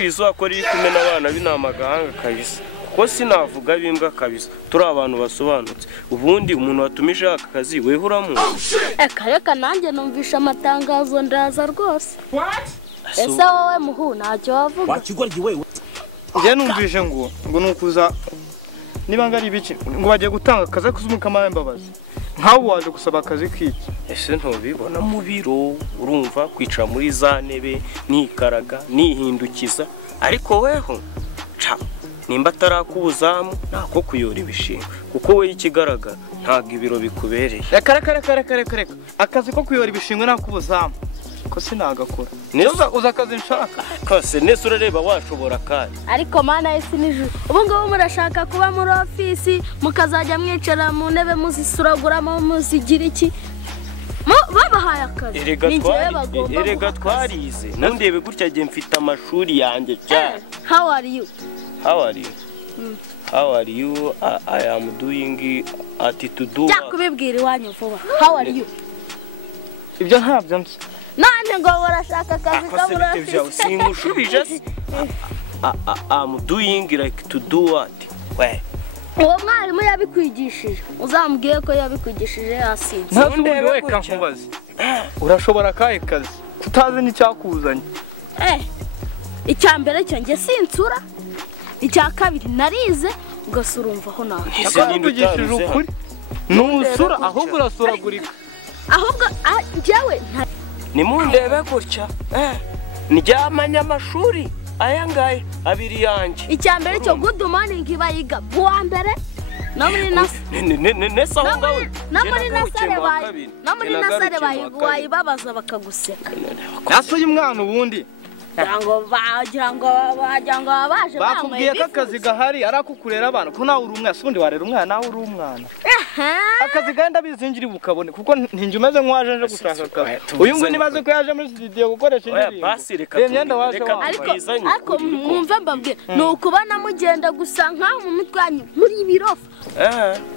Kristo akora itume n'abana b'inama gahanga kabisa ko sinavuga bimbwa kabisa turi abantu basobanutse ubundi umuntu watumije aka kazi wehuramo reka nanjye numvisha amatangazo ndaza rwose ese wowe muhu ntacyo wavuga wakigoryi wewe njye numvishe ngo nukuza niba ngari ibiki ngo bagiye gutanga akazi kuzumukama w'imbabazi nkaho waje gusaba akazi k'iki ese ntubibona mu biro urumva kwicara muri za ntebe nikaraga nihindukiza ariko weho ca nimba atarakubuzamu ntako kuyora ibishingwe kuko we ikigaragara ntabwo ibiro bikubereye reka akazi ko kuyora ibishingwe nakubuzamu ko sinagakora uza akazi nshaka kose nese urareba washobora kandi ariko mana isi nijuru ubu ngubu murashaka kuba muri ofisi mukazajya mwicara mu ntebe muzisuraguramo muzigira iki babahaye akazi erega twarize ntundebe gutya gihe mfite amashuri yanjye cyane how are you I am doing to do kubibwira iwanyu vuba how are you ibyo ntabyo nzi nane ngo urashaka akazi ko muri ofisi singushubije I'm doing like to do what we uwo mwarimu yabikwigishije uzambwiye ko yabikwigishije yasinze ntundebe weka nkubaze urashobora kahe kazi kutazi n'icyakuzanye icya mbere cyo nge sinsura icya kabiri narize ugasurumva aho nawe nakuvugishije ukuri nusura ahubwo urasuragurika ahubwo njyewe nimundebe gutya ndyamanya amashuri aya ngaya abiri yanjye icya mbere cyo good morning bayiga buwa mbere no muri nasare bayibabaza bakaguseka nasuye umwana ubundi bagira ngo babaje bakubwiye ko akazi gahari arakukurera abana ko nawe uri umwana sundi warera umwana nawe uri umwana akazi kandi abizingira bukabone kuko ntinje umeze nk'uwaje nje gushaka akazi uyu ngo nibaze ko yaje muri studio gukoresha indirimbo imyenda waje ariko mwumve mbabwiye ni ukubona mugenda gusa nkaho mu mitwanyu muri ibirofa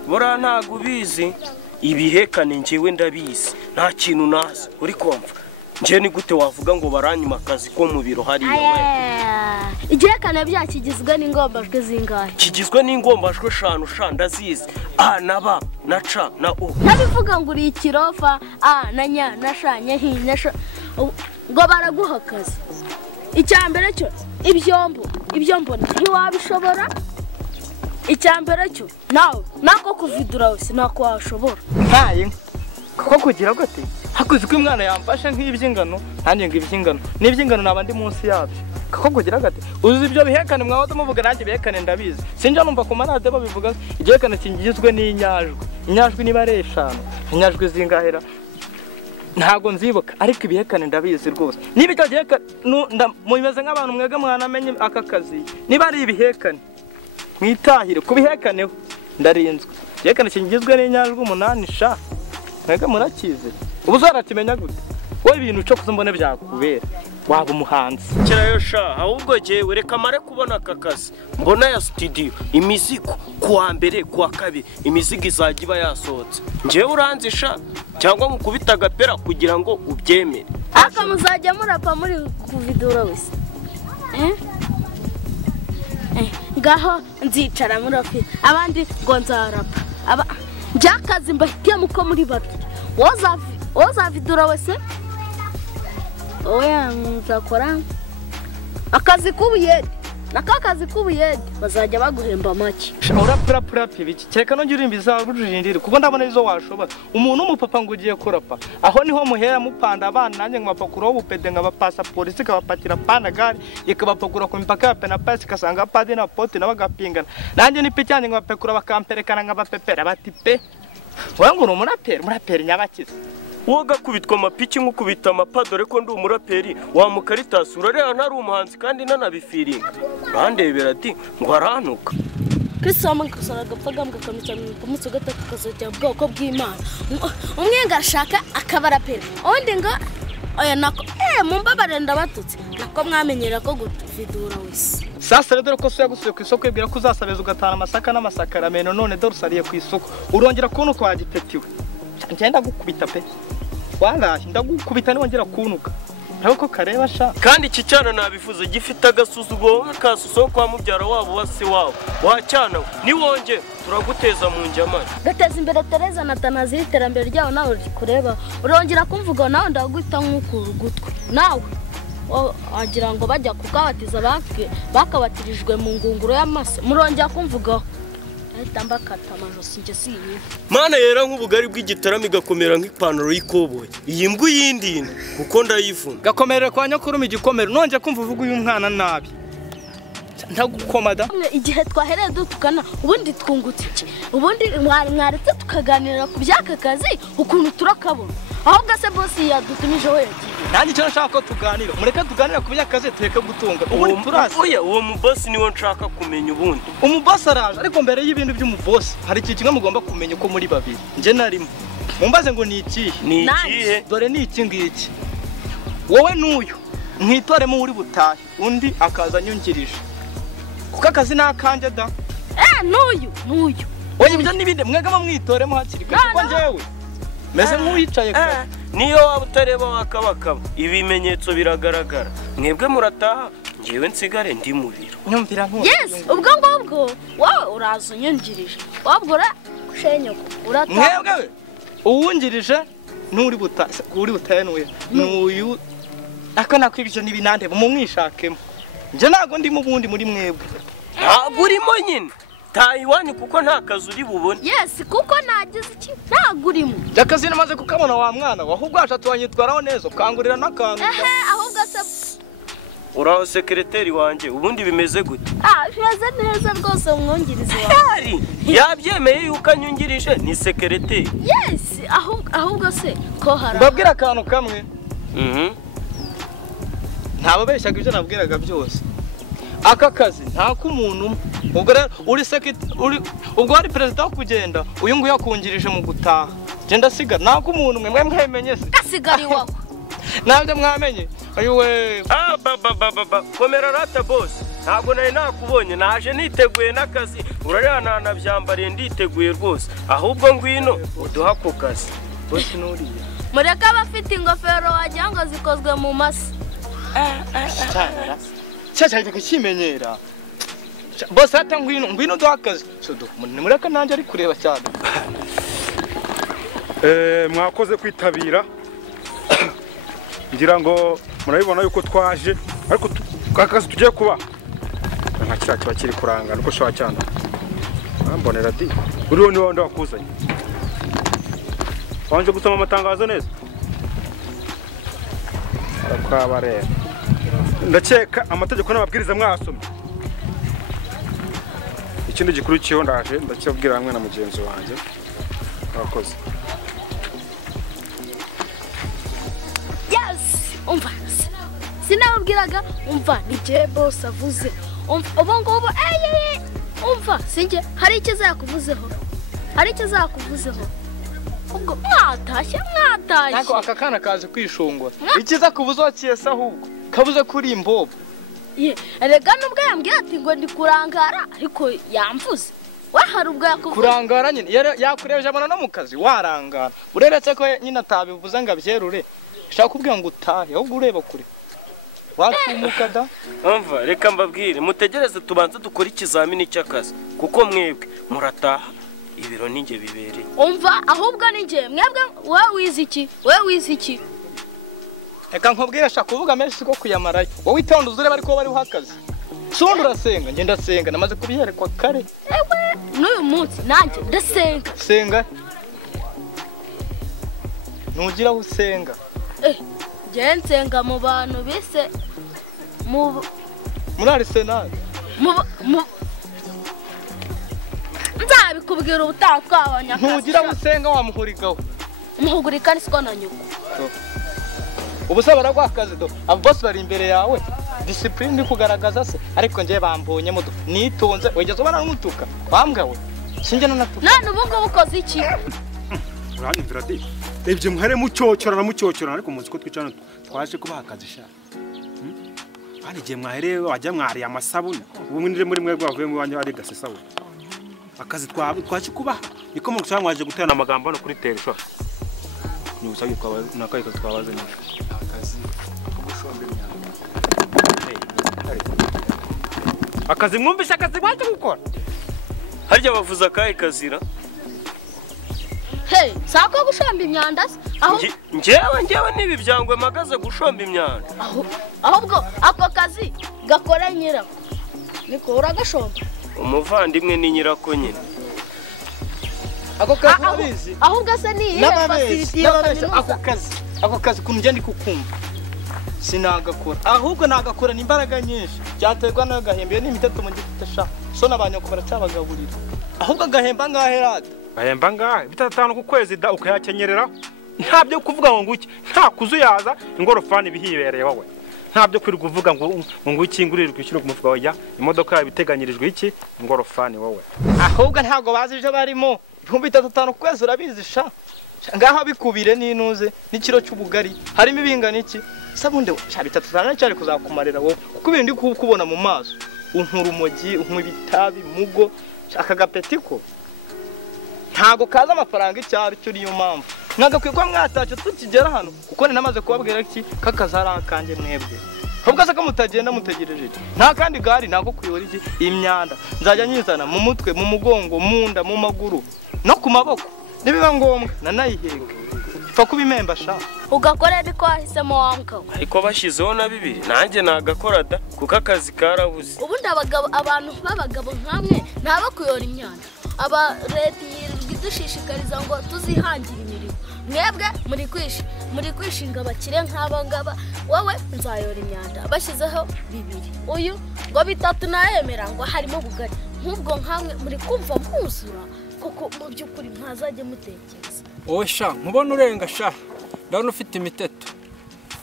bora ntago ubizi ibihekane njyewe ndabizi nta kintu nazi uri kumva nje ni gute wavuga ngo baranyuma akazi ko mu biro hari igihekane byakigizwe n'ingombajwe zingahe kigizwe n'ingombajwe 5 shanda zizi a na ba na ca na u nabivuga ngo uri ikirofa a na nya na sha nya hi na sha ngo baraguha akazi icya mbere cyo ibyombo ntiwabishobora icya mbere cyo nawe nako kuvidura wese nako washobora ntaye ko kugira gute hakuzi ko umwana yamfasha nk'ibyingano nanjye ngo ibyingano n'ibyingano nabandi munsi yabyo kako kugira gate uzi ibyo bihekane mwahoze muvuga nanjye bihekane ndabizi sinja numva ku manade babivuga igihekane kingizwe n'inyajwi niba ari 5 inyajwi zingahera ntago nzibuka ariko ibihekane ndabizi rwose niba icyo gihekane mubimeze nk'abantu mwega mwanamenye aka kazi niba ari ibihekane mwitahire kubihekaneho ndarinzwe igihekane kingizwe n'inyajwi 8 sha mwega murakize ubu zaratimenya gute wowe ibintu cyo kuzumbone byakubera waba umuhanzi kirayo sha ahubwo jewe reka mare kubona aka kazi mbona ya studio imizigo kuwa mbere kuwa kabiri imizigo izajya iba yasohotse njewe uranzisha cyangwa mukubita agapera kugira ngo ubyemere aka muzajya murapa muri kuvidura wese ngaho nzicara muri ofisi abandi ngo nzarapa njyakazi mbahitiye muko muri babiri wozavidura wese oya nzakora akazi k'ubuyede nakakazi k'ubuyede bazajya baguhemba make urapura biki cyeka no ngirimbi za rujindiri kuko ndabona izo washobora umuntu umupapa ngo ugiye kurapa aho niho muhera mupanda abana nanjye ngabapakura ubupede ngabapasa polisi kabapatira pana gari ikabapakura ku mipaka ya penapasi kasanga padi na poti nabagapingana nanjye nipicyanjye ngabapekura bakamperekana ngabapepera batipe wangu no muraperi nyabakiza woga kubitwa amapiki nk'ukubita amapadore ko ndi umuraperi wa Mukaritasi urareba ntari umuhanzi kandi nanabifiringa bandebera ati ngo aranuka Kristo kusara gapfaga mgakamita kumutso gatatu kazajya bwoko bw'Imana umwe ngashaka akabaraperi onde ngo oya nako mumbabare ndabatutse nako mwamenyera ko guvidura wese sasa rero ko yagusuye ku isoko ibwira ko uzasabeza ugatana amasaka n'amasakaramentu none dore usariye ku isoko urongera kuntu kwa gipetiwe ngenda gukubita pe warahi ndagukubita nongera kunuka ariko kareba sha kandi iki cyana nabivuze gifite agasuzuguro nk'akasuso kwa mubyara wabo wa se wabo wacyana niwonge turaguteza mu njyamane gateza imbere Tereza na Tanazi iterambere ryawe nawe uri kureba urongera kumvuga nawe ndaguhita nk'ukura ugutwi nawe wagira ngo bajya kukabatiza bakabatirijwe mu ngunguro y'amase murongera kumvugaho ahita mbakata amajosi njye sinyiwe mana yera nk'ubugari bw'igitaramo igakomera nk'ipantaro y'ikoboyi iyi mbwa yindina kuko ndayivuna gakomerera kwa nyakuruma igikomero nonje kumva uvuga uyu mwana nabi ntagukomada igihe twahereye dutukana ubundi twungutse iki ubundi mwaretse tukaganira ku by'aka kazi ukuntu turakabona ahubwo se boss yadutumije we yagiye nanjye icyo nshaka ko tuganira mureke tuganira ku by'akazi tureke gutunga ubundi turasi oya uwo mubosi niwo nshaka kumenya ubundi umubosi araje ariko mbere y'ibintu by'umubosi hari ikintu kimwe mugomba kumenya uko muri babiri njye narimo mumbaze ngo ni ikihe ni ikihe dore ni iki ngiki wowe n'uyu mwitoremo uri butahe undi akaza anyungirije kuko akazi ni akanjye da n'uyu oya ibyo n'ibindi mwegamo mwitoremo hakiri kare kuko njyewe meze nk'uwicaye kare niyo waba utareba wakabakaba ibimenyetso biragaragara mwebwe murataha njyewe nsigare ndi mu biro nyumvira ntuye yes ubwo ngubwo wowe uraza unyungirije wabwura kushenyoko urataha mwebwe uwungirije n'uri butahe n'uyu aka nakwibije n'ibinande mumwishakemo njye ntago ndimo ubundi muri mwebwe ntabwo urimo nyine taha iwanyu kuko nta kazi uri bubone yes kuko nagize iki ntabwo urimo akazi namaze kukabona wa mwana ahubwo washatse wanyitwaraho neza ukangurira n'akantu ahubwo se uraho sekereteri wanjye ubundi bimeze gute bimeze neza rwose umwungirizi wawe yabyemeye yuko anyungirije ni sekereteri yes ahubwo se ko hari mbabwira akantu kamwe ntababeshyaga ibyo nabwiraga byose aka kazi nta k'umuntu ubwo rero ubwo wari perezida wo kugenda uyu nguyu yakungirije mu gutaha genda sigara nta k'umuntu mwe mwemenye se gasigara iwawe ntabyo mwamenye ayiwe komera rata bose ntabwo nari nakubonye naje niteguye n'akazi urareba nanabyambariye nditeguye rwose ahubwo ngwino uduha ku kazi bose n'uriya mureke abafite ingofero wagira ngo zikozwe mu masi cyane kimenyera bose hata ngwino duha akazi mureke nanjye ari kureba cyane mwakoze kwitabira ngira ngo murabibona yuko twaje ariko akazi tugiye kuba nta kiriya kiba kiri kuranga nuko ushobora cyane mbonera di uriho niwe wundi wakuzanye wanje gusoma amatangazo neza arakwaba rero ndakeka amategeko n'amabwiriza mwasomye ikindi gikurikiyeho ndaje ndakibabwira hamwe na mugenzi wanjye abakozi umva sinababwiraga umva ni jye boss avuze ubu ngubu umva sinjye hari icyo zakuvuzeho ubwo mwatashye nako aka kana kaje kwishongora ikiza kuvuza wakiyesa ahubwo kabuze kuri imbobo erega nubwo yambwiye ati ngo ndi kurangara ariko yamvuze we hari ubwo yakuvuze kurangara nyine yakureje abona no mu kazi warangara ureretse ko nyine atabivuze ngo abyerure shaka kubwira ngo utahe ahubwo ureba kure watumuka da umva reka mbabwire mutegereze tubanze dukora ikizamini cy'akazi kuko mwebwe murataha ibiro ninjye bibereye umva ahubwo ninjye mwebwe wowe wize iki reka nkubwire shaka kuvuga menshi ko kuyamarayo wowe itonde ureba ariko bariho akazi sundi urasenga njye ndasenga namaze kubiherekwa kare n'uyu munsi nanjye ndasenga senga ntugira aho usenga njye nsenga mu bantu bise muri arisenali nzabikubwira ubutaha twabonye akazi ntugira aho usenga wamuhurigaho umuhugurika ari siko na nyoko ubu se baragwa akazi do abo bose bari imbere yawe disipurine iri kugaragaza se ariko njye bambonyemo nitonze wigeze ubona n'umutuka bambwawe sinjye nanatuka none ubu ngubu ukoze iki uranyumvira di ibyo muhere mucyocyorana ariko muzi ko twicana twaje kubaha akazi sha kandi igihe mwahereye wajya mwariye amasabune ubu mwinjire muri mwebwe bavuye mu wanjye ari gasesabune akazi twaje kubaha niko mu cyangwa mwaje guterana amagambo no kuri telefone ni usabye nakaye twabazanye akazi akazi mwumvisha akazi waje gukora harya bavuza akahe kazira hey sako gushomba imyanda aho njyewe nibi byangwe magaze gushomba imyanda ahubwo ako kazi gakora nyirako niko uragashomba umuvandimwe ni nyirako nyine ako kazi urabizi ahubwo se ni n'ababeshyi ako kazi kuntu ngende kukumva sinagakora ahubwo nagakora n'imbaraga nyinshi byaterwa nayo gahembe n'imiteto mu gifite sha so nabanyoko baracabagaburira ahubwo gahemba ngahe rata bahemba ngahe bitatanu ku kwezi da ukayakenyerera ntabyo kuvuga ngo nguki nta kuzuyaza ingorofani bihibereye wowe ntabyo kwiri kuvuga ngo ngukingurire kwishyura ku mufuka wajya imodoka yabiteganyirijwe iki ingorofani wowe ahubwo ntago bazi ibyo barimo 3500 ku kwezi urabizi sha ngaho bikubire n'inuze n'ikiro cy'ubugari harimo ibingana iki sabundi sha 3500 cyari kuzakumarira wowe kuko ibindi kubona mu maso unkura umogi unkwa ibitabi mugo aka gapetiko ntago kaza amafaranga icyari cyo niyo mpamvu mwagakwiye kwa mwatacyo tukigera hano kuko ni namaze kubabwira iki kakazara kanje mwebwe ahubwo se ko mutagenda mutegereje nta kandi gari nako kuyora iki imyanda nzajya nyizana mu mutwe mu mugongo mu nda mu maguru no ku maboko nibiba ngombwa nanayihega fa kubimemba sha ugakora biko wahisemo wankawe ariko bashizeho na bibiri nanjye nagakora da kuko akazi karabuze ubundi abantu b'abagabo nkamwe ntaba kuyora imyanda aba leta yidushishikariza ngo tuzihangira imirimo mwebwe muri kwishinga abakire nk'abangaba wowe nzayora imyanda bashyizeho bibiri uyu ngo bitatu nayemera ngo harimo bugari nk'ubwo nkamwe muri kumva mwuzura kuko mu by'ukuri ntazajye mutekereza wowe sha nkubona urenga sha ndabona ufite imiteto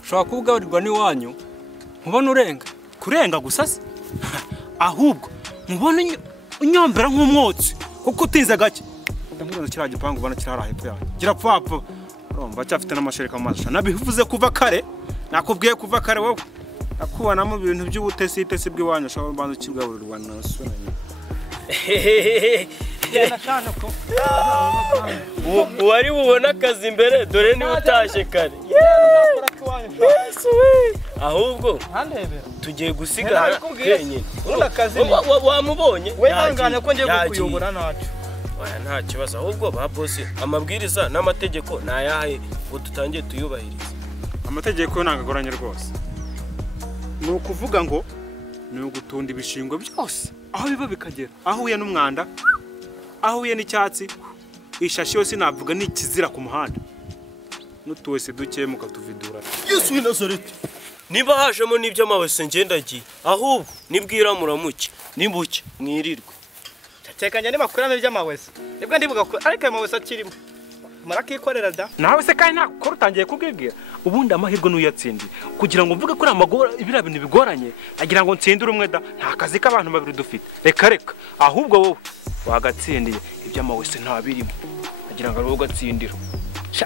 ushobora kubugaburirwa n'iwanyu nkubona urenga kurenga gusa se ahubwo nkubona unyombera nk'umwotsi kuko utinze gake ndamubona kiriya gipangu ubona kirara hepfo yanjye girapfapfa urumva cyafite n'amashereka mu maso nabivuze kuva kare nakubwiye kuva kare wowe nakubonamo ibintu by'ubutesi bw'iwanyu ushobora kubanza ukigaburirwa na sonanye wari bubona akazi imbere dore niba utaje kare ahubwo tugiye gusigara twenyine wamubonye wihangane ko ngiye kukuyobora nacu nta kibazo ahubwo ba bosi amabwiriza n'amategeko nayahe ngo tutangiye tuyubahiriza amategeko nangagoranye rwose ni ukuvuga ngo ni ugutunda ibishingwe byose aho biba bikagera aho uye n'umwanda aho uye n'icyatsi ishashi yose navuga ni ikizira ku muhanda n'utuwese duke mukatuvidura Yesu w'i Nazareti niba hajemo n'iby'amawese ngendagiye ahubwo nibwira muramuke nibuke mwirirwe tekanya nimakuramo iby'amawese nibwo ndibuga ko ariko ayo mawese akirimo marakikorera da nawe se kandi nakora utangiye kubwibwira ubundi amahirwe n'uyatsindiye kugira ngo mvuge kuri amagora ibira bintu bigoranye agira ngo ntsindire umwe da nta kazi k'abantu babiri dufite reka ahubwo wowe wagatsindiye iby'amawese nta birimo agira ngo ari wowe ugatsindira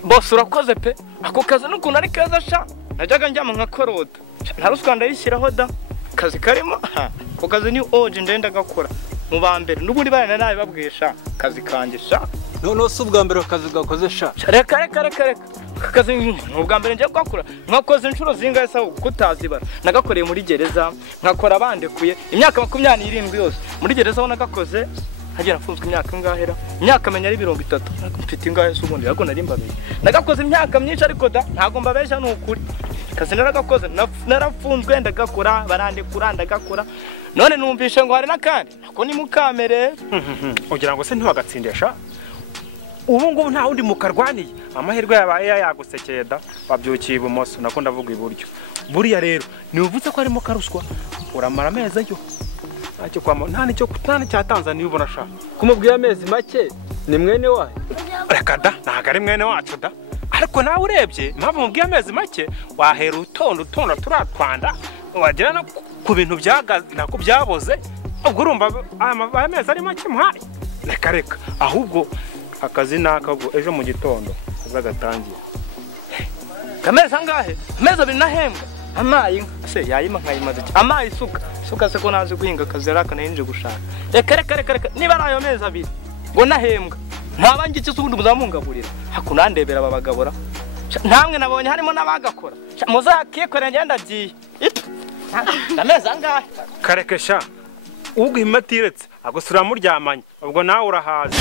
boss urakoze pe ako kazi n'ukuntu ari keza sha najyaga njyama nka korota nta ruswa ndayishyiraho da kazi karimo ako kazi ni oje ndenda gakora mu bambere n'ubundi barana nawe babwisha kazi kanje sha none se ubwa mbere akazi gakoze sha reka akazi ubwa mbere njye gakora nkakoze inshuro zingahe saho kutazibara nagakoreye muri gereza nkakora bandekuye imyaka 27 yose muri gereza aho nagakoze hagera afunzwe imyaka ingahera imyaka menya ari 30 mfite ingahe s'ubundi yago nari mbabeye nagakoze imyaka myinshi ariko da ntago mbabesha n'ukuri kazi naragakoze narafunzwe ndagakora barandekura ndagakora none numvishe ngo hari nakandi ako ni mukamere ugira ngo se ntiwagatsindesha ubu ngubu nta wundi mukarwaniye amahirwe yabaye yagusekeye da babyukiye ibumoso nako ndavuga iburyo buriya rero nivuze ko arimo karuswa uramara amezi ayo ntacyo kwamo nta nicyo cya Tanzania ubona sha kumubwira amezi make ni mwene wayo reka da ntago ari mwene wacu da ariko nawe urebye impamvu mubwiye amezi make wahera utonda turatwanda wagira no ku bintu byagaze nako byaboze ubwo urumva aya mezi ari make muhaye reka ahubwo akazi nakago ejo mu gitondo azagatangiye kameza ngahe amezi abiri nahembwa amayi se yayima nkayimaze amayi suka se ko nazi guhinga akazi yaraka nahinje gushaka reka niba ari ayo mezi abiri ngo nahembwa ntabanje iki subundi muzamungaburira hakunandebera babagabura ntamwe nabonye harimo nabagakora muzakikorera ngenda giye amezi angahe karekesha uguhima atiretse agusura muryamanye ubwo nawe urahaza